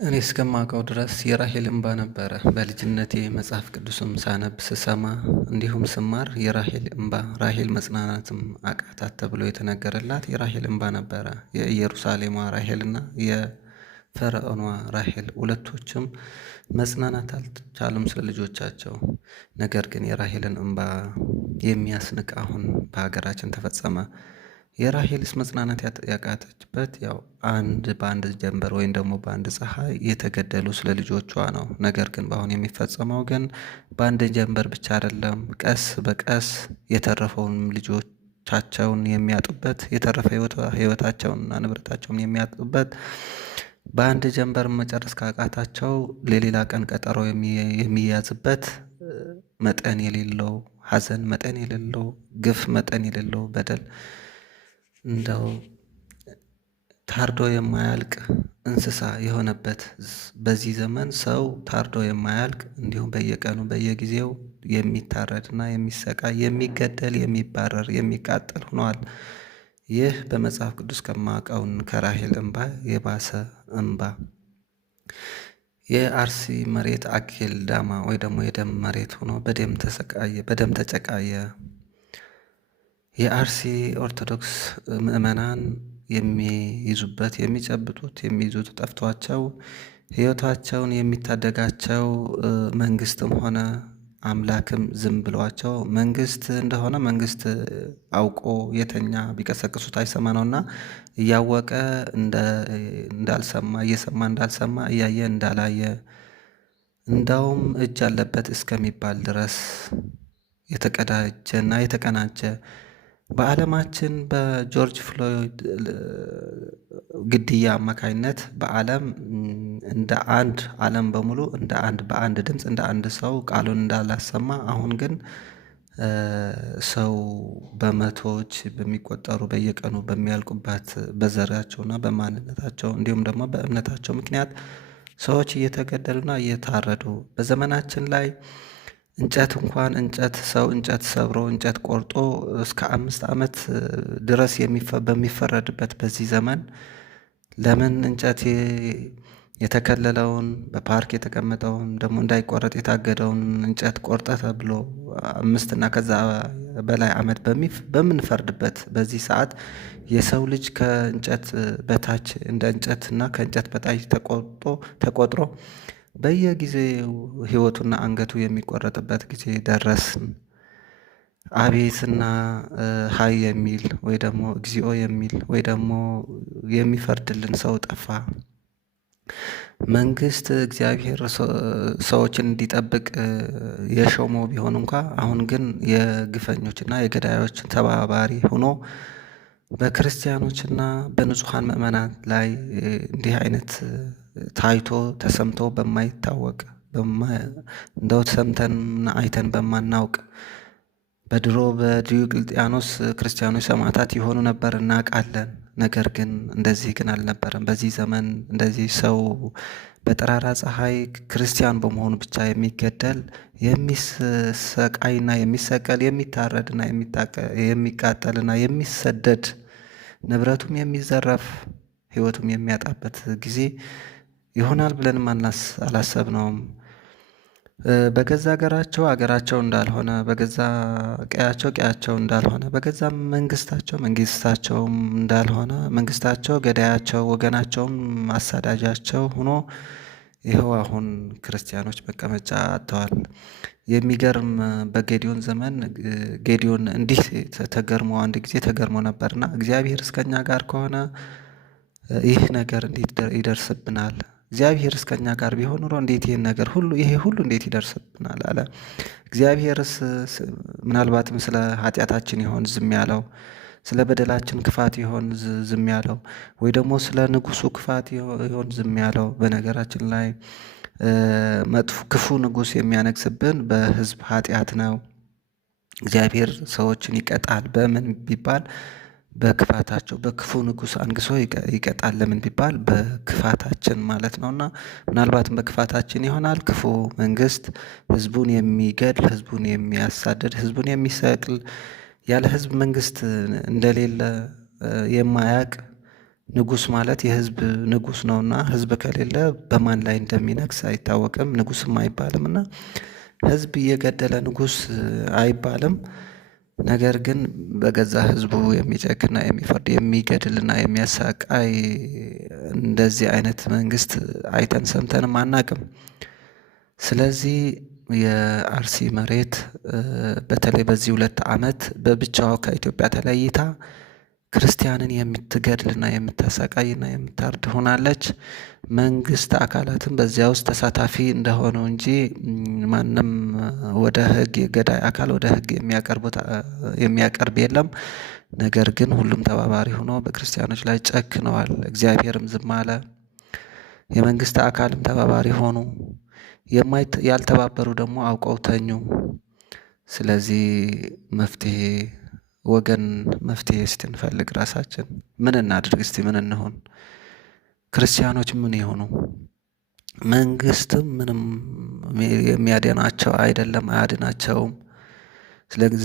እኔ እስከማውቀው ድረስ የራሔል እንባ ነበረ። በልጅነቴ መጽሐፍ ቅዱስም ሳነብ ስሰማ እንዲሁም ስማር የራሔል እንባ ራሔል መጽናናትም አቃታት ተብሎ የተነገረላት የራሔል እንባ ነበረ። የኢየሩሳሌሟ ራሔልና የፈርዖኗ ራሔል ሁለቶችም መጽናናት አልቻሉም ስለ ልጆቻቸው። ነገር ግን የራሔልን እንባ የሚያስንቅ አሁን በሀገራችን ተፈጸመ። የራሔልስ መጽናናት ያቃተችበት ያው በአንድ ጀንበር ወይም ደግሞ በአንድ ፀሐይ የተገደሉ ስለ ልጆቿ ነው። ነገር ግን በአሁን የሚፈጸመው ግን በአንድ ጀንበር ብቻ አይደለም። ቀስ በቀስ የተረፈውን ልጆቻቸውን የሚያጡበት የተረፈ ህይወታቸውንና ንብረታቸውን የሚያጡበት በአንድ ጀንበር መጨረስ ካቃታቸው ለሌላ ቀን ቀጠሮ የሚያዝበት መጠን የሌለው ሀዘን፣ መጠን የሌለው ግፍ፣ መጠን የሌለው በደል እንደው ታርዶ የማያልቅ እንስሳ የሆነበት በዚህ ዘመን ሰው ታርዶ የማያልቅ እንዲሁም በየቀኑ በየጊዜው የሚታረድና የሚሰቃይ የሚገደል የሚባረር የሚቃጠል ሆኗል። ይህ በመጽሐፍ ቅዱስ ከማውቀውን ከራሔል እንባ የባሰ እንባ የአርሲ መሬት አኬል ዳማ ወይ ደግሞ የደም መሬት ሆኖ በደም ተጨቃየ። የአርሲ ኦርቶዶክስ ምዕመናን የሚይዙበት የሚጨብጡት የሚይዙት ጠፍቷቸው ሕይወታቸውን የሚታደጋቸው መንግስትም ሆነ አምላክም ዝም ብሏቸው መንግስት እንደሆነ መንግስት አውቆ የተኛ ቢቀሰቅሱት አይሰማ ነውና እያወቀ እንዳልሰማ እየሰማ እንዳልሰማ እያየ እንዳላየ እንዳውም እጅ አለበት እስከሚባል ድረስ የተቀዳጀና የተቀናጀ በዓለማችን በጆርጅ ፍሎይድ ግድያ አማካኝነት በዓለም እንደ አንድ ዓለም በሙሉ እንደ አንድ በአንድ ድምፅ እንደ አንድ ሰው ቃሉን እንዳላሰማ አሁን ግን ሰው በመቶዎች በሚቆጠሩ በየቀኑ በሚያልቁባት በዘራቸውና በማንነታቸው እንዲሁም ደግሞ በእምነታቸው ምክንያት ሰዎች እየተገደሉና እየታረዱ በዘመናችን ላይ እንጨት ሰው እንጨት ሰብሮ እንጨት ቆርጦ እስከ 5 ዓመት ድረስ በሚፈረድበት በዚህ ዘመን ለምን እንጨት የተከለለውን በፓርክ የተቀመጠውን ደግሞ እንዳይቆረጥ የታገደውን እንጨት ቆርጠ ተብሎ 5 እና ከዛ በላይ ዓመት በምንፈርድበት በዚህ ሰዓት የሰው ልጅ ከእንጨት በታች እንደ እንጨት እና ከእንጨት በታች ተቆጥሮ በየጊዜው ሕይወቱና አንገቱ የሚቆረጥበት ጊዜ ደረስን። አቤትና ሀይ የሚል ወይ ደግሞ እግዚኦ የሚል ወይ ደግሞ የሚፈርድልን ሰው ጠፋ። መንግስት እግዚአብሔር ሰዎችን እንዲጠብቅ የሾመው ቢሆን እንኳ አሁን ግን የግፈኞችና የገዳዮች ተባባሪ ሆኖ በክርስቲያኖችና በንጹሐን ምዕመናን ላይ እንዲህ አይነት ታይቶ ተሰምቶ በማይታወቅ እንደው ሰምተንና አይተን በማናውቅ በድሮ በዲዮቅልጥያኖስ ክርስቲያኖች ሰማዕታት የሆኑ ነበር እናውቃለን። ነገር ግን እንደዚህ ግን አልነበረም። በዚህ ዘመን እንደዚህ ሰው በጠራራ ፀሐይ ክርስቲያን በመሆኑ ብቻ የሚገደል የሚሰቃይና የሚሰቀል የሚታረድና የሚቃጠልና የሚሰደድ ንብረቱም የሚዘረፍ ሕይወቱም የሚያጣበት ጊዜ ይሆናል ብለንም አላሰብነውም። በገዛ ሀገራቸው እንዳልሆነ በገዛ ቀያቸው እንዳልሆነ በገዛ መንግስታቸውም እንዳልሆነ መንግስታቸው ገዳያቸው ወገናቸውም አሳዳጃቸው ሆኖ ይኸው አሁን ክርስቲያኖች መቀመጫ አጥተዋል። የሚገርም በጌዲዮን ዘመን ጌዲዮን እንዲህ ተገርሞ አንድ ጊዜ ተገርሞ ነበርና እግዚአብሔር እስከኛ ጋር ከሆነ ይህ ነገር እንዴት ይደርስብናል? እግዚአብሔር እስከኛ ጋር ቢሆን ኖሮ እንዴት ይሄ ሁሉ እንዴት ይደርስብናል አለ። እግዚአብሔርስ ምናልባትም ስለ ኃጢአታችን ይሆን ዝም ያለው? ስለ በደላችን ክፋት ይሆን ዝም ያለው? ወይ ደግሞ ስለ ንጉሱ ክፋት ይሆን ዝም ያለው? በነገራችን ላይ ክፉ ንጉስ የሚያነግስብን በህዝብ ኃጢአት ነው። እግዚአብሔር ሰዎችን ይቀጣል በምን ቢባል በክፋታቸው በክፉ ንጉስ አንግሶ ይቀጣል። ለምን ቢባል በክፋታችን ማለት ነውና ምናልባትም በክፋታችን ይሆናል ክፉ መንግስት ህዝቡን የሚገድል ህዝቡን የሚያሳድድ ህዝቡን የሚሰቅል ያለ ህዝብ መንግስት እንደሌለ የማያውቅ ንጉስ ማለት የህዝብ ንጉስ ነውና ህዝብ ከሌለ በማን ላይ እንደሚነግስ አይታወቅም። ንጉስም አይባልም እና ህዝብ እየገደለ ንጉስ አይባልም። ነገር ግን በገዛ ህዝቡ የሚጨክና የሚፈርድ የሚገድልና የሚያሳቃይ እንደዚህ አይነት መንግስት አይተን ሰምተንም አናቅም። ስለዚህ የአርሲ መሬት በተለይ በዚህ 2 ዓመት በብቻዋ ከኢትዮጵያ ተለይታ ክርስቲያንን የምትገድልና የምታሰቃይና የምታርድ ሆናለች። መንግስት አካላትም በዚያ ውስጥ ተሳታፊ እንደሆነው እንጂ ማንም ወደ ህግ የገዳይ አካል ወደ ህግ የሚያቀርብ የለም። ነገር ግን ሁሉም ተባባሪ ሆኖ በክርስቲያኖች ላይ ጨክነዋል። እግዚአብሔርም ዝም አለ። የመንግስት አካልም ተባባሪ ሆኑ። ያልተባበሩ ደግሞ አውቀው ተኙ። ስለዚህ መፍትሄ እስቲ እንፈልግ። ራሳችን ምን እናድርግ? እስቲ ምን እንሆን? ክርስቲያኖች ምን ይሆኑ? መንግስትም ምንም የሚያድናቸው አይደለም፣ አያድናቸውም። ስለዚህ